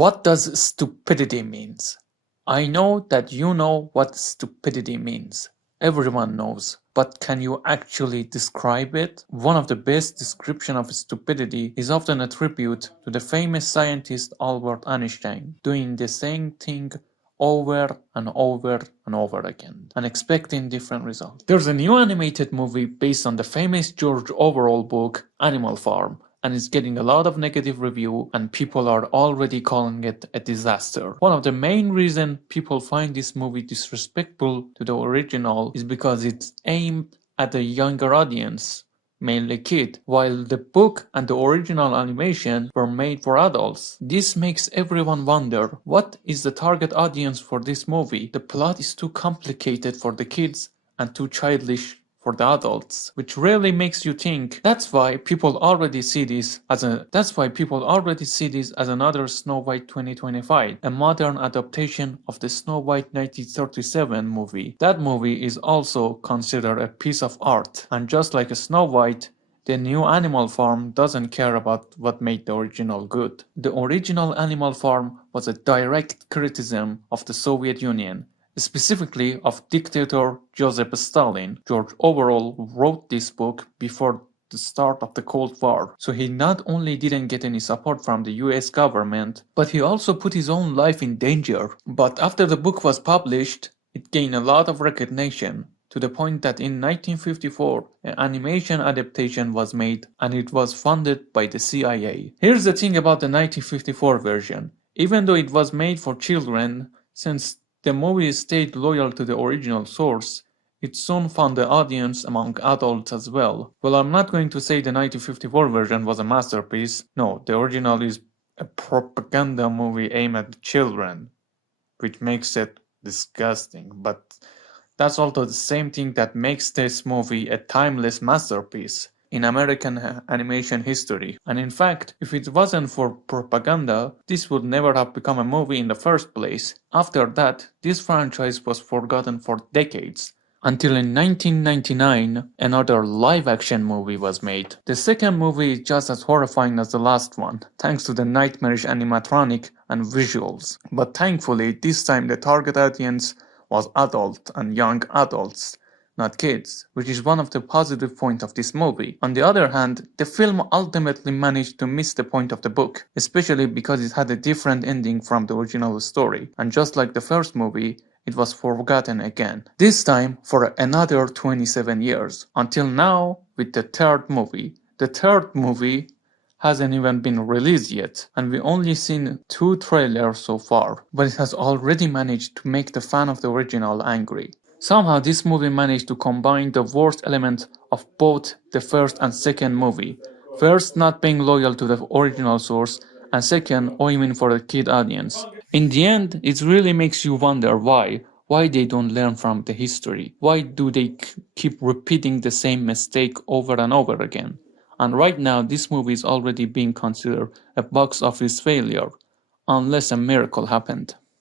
What does stupidity means? I know that you know what stupidity means. Everyone knows. But can you actually describe it? One of the best descriptions of stupidity is often a tribute to the famous scientist Albert Einstein, doing the same thing over and over and over again, and expecting different results. There's a new animated movie based on the famous George Orwell book Animal Farm, and it's getting a lot of negative review and people are already calling it a disaster. One of the main reasons people find this movie disrespectful to the original is because it's aimed at a younger audience, mainly kids, while the book and the original animation were made for adults. This makes everyone wonder, what is the target audience for this movie? The plot is too complicated for the kids and too childish for the adults, which really makes you think. That's why people already see this as another Snow White 2025, a modern adaptation of the Snow White 1937 movie. That movie is also considered a piece of art, and just like a Snow White, the new Animal Farm doesn't care about what made the original good. The original Animal Farm was a direct criticism of the Soviet Union, specifically of dictator Joseph Stalin. George Orwell wrote this book before the start of the Cold War, so he not only didn't get any support from the US government, but he also put his own life in danger. But after the book was published, it gained a lot of recognition, to the point that in 1954, an animation adaptation was made and it was funded by the CIA. Here's the thing about the 1954 version. Even though it was made for children, since the movie stayed loyal to the original source, it soon found the audience among adults as well. Well, I'm not going to say the 1954 version was a masterpiece. No, the original is a propaganda movie aimed at children, which makes it disgusting. But that's also the same thing that makes this movie a timeless masterpiece in American animation history. And in fact, if it wasn't for propaganda, this would never have become a movie in the first place. After that, this franchise was forgotten for decades, until in 1999, another live-action movie was made. The second movie is just as horrifying as the last one, thanks to the nightmarish animatronic and visuals. But thankfully, this time the target audience was adult and young adults, not kids, which is one of the positive points of this movie. On the other hand, the film ultimately managed to miss the point of the book, especially because it had a different ending from the original story, and just like the first movie, it was forgotten again. This time for another 27 years, until now with the third movie. The third movie hasn't even been released yet, and we've only seen 2 trailers so far, but it has already managed to make the fan of the original angry. Somehow this movie managed to combine the worst element of both the first and second movie. First, not being loyal to the original source, and second, aiming for the kid audience. In the end, it really makes you wonder why they don't learn from the history. Why do they keep repeating the same mistake over and over again? And right now, this movie is already being considered a box office failure, unless a miracle happened.